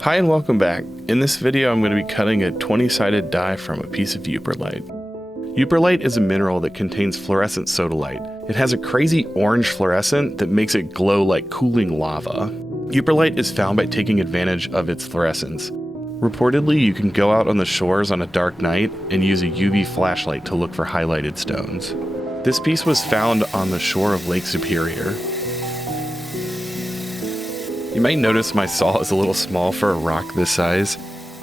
Hi and welcome back. In this video I'm going to be cutting a 20-sided die from a piece of Yooperlite. Yooperlite is a mineral that contains fluorescent sodalite. It has a crazy orange fluorescent that makes it glow like cooling lava. Yooperlite is found by taking advantage of its fluorescence. Reportedly, you can go out on the shores on a dark night and use a UV flashlight to look for highlighted stones. This piece was found on the shore of Lake Superior. You might notice my saw is a little small for a rock this size,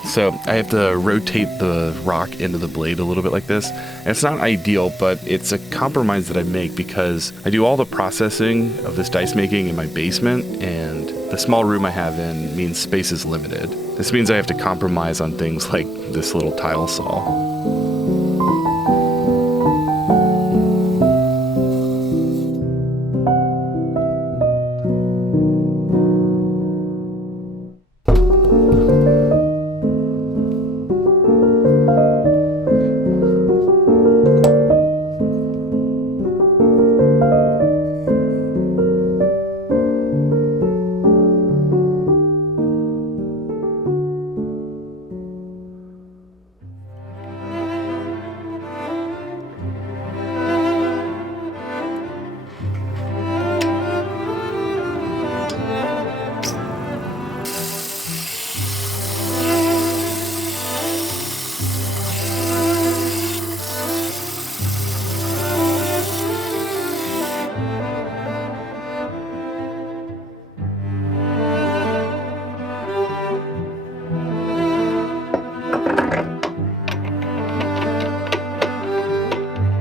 so I have to rotate the rock into the blade a little bit like this. And it's not ideal, but it's a compromise that I make because I do all the processing of this dice making in my basement, and the small room I have in means space is limited. This means I have to compromise on things like this little tile saw.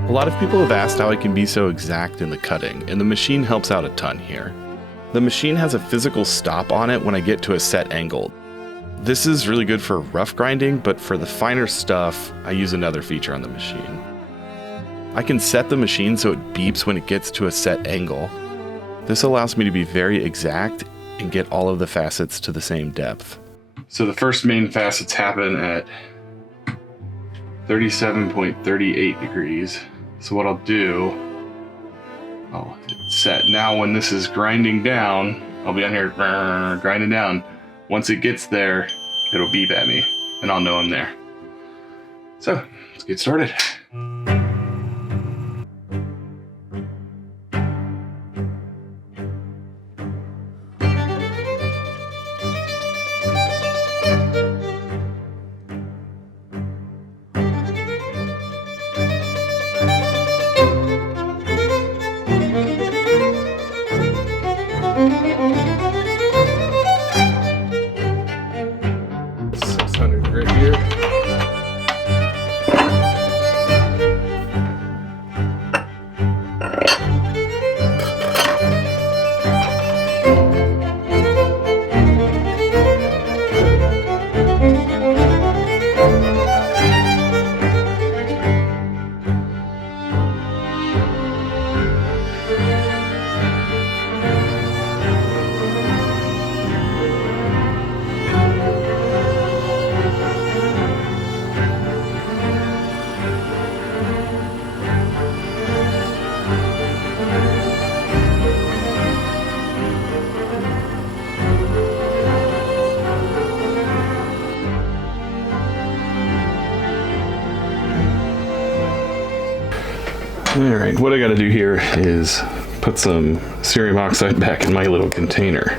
A lot of people have asked how I can be so exact in the cutting, and the machine helps out a ton here. The machine has a physical stop on it when I get to a set angle. This is really good for rough grinding, but for the finer stuff, I use another feature on the machine. I can set the machine so it beeps when it gets to a set angle. This allows me to be very exact and get all of the facets to the same depth. So the first main facets happen at 37.38 degrees. So what I'll do, I'll hit set. Now when this is grinding down, I'll be on here grinding down. Once it gets there, it'll beep at me and I'll know I'm there. So let's get started. Alright, what I gotta do here is put some cerium oxide back in my little container.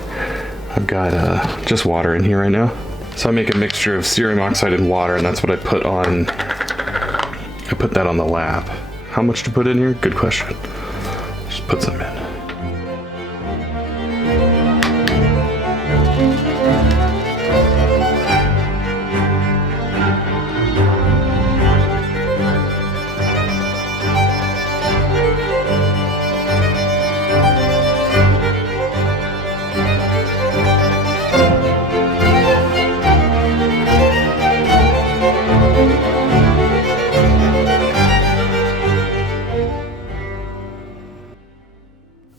I've got just water in here right now. So I make a mixture of cerium oxide and water, and that's what I put on. I put that on the lap. How much to put in here? Good question. Just put some in.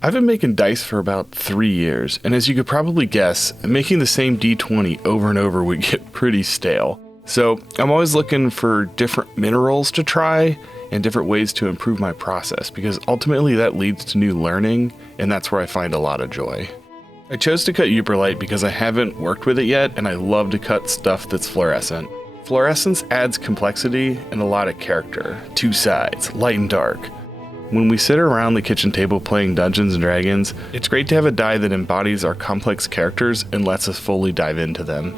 I've been making dice for about 3 years, and as you could probably guess, making the same D20 over and over would get pretty stale. So I'm always looking for different minerals to try and different ways to improve my process, because ultimately that leads to new learning, and that's where I find a lot of joy. I chose to cut Yooperlite because I haven't worked with it yet, and I love to cut stuff that's fluorescent. Fluorescence adds complexity and a lot of character. Two sides, light and dark. When we sit around the kitchen table playing Dungeons and Dragons, it's great to have a die that embodies our complex characters and lets us fully dive into them.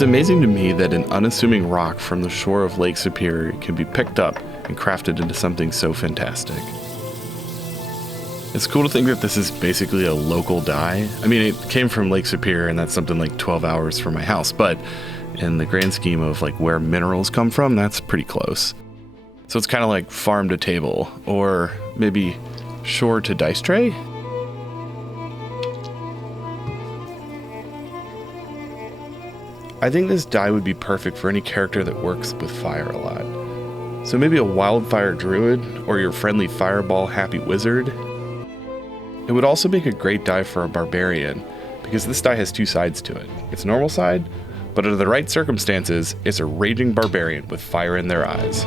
It's amazing to me that an unassuming rock from the shore of Lake Superior can be picked up and crafted into something so fantastic. It's cool to think that this is basically a local die. I mean, it came from Lake Superior, and that's something like 12 hours from my house, but in the grand scheme of like where minerals come from, that's pretty close. So it's kind of like farm to table, or maybe shore to dice tray? I think this die would be perfect for any character that works with fire a lot. So maybe a wildfire druid, or your friendly fireball happy wizard. It would also make a great die for a barbarian, because this die has two sides to it. Its normal side, but under the right circumstances, it's a raging barbarian with fire in their eyes.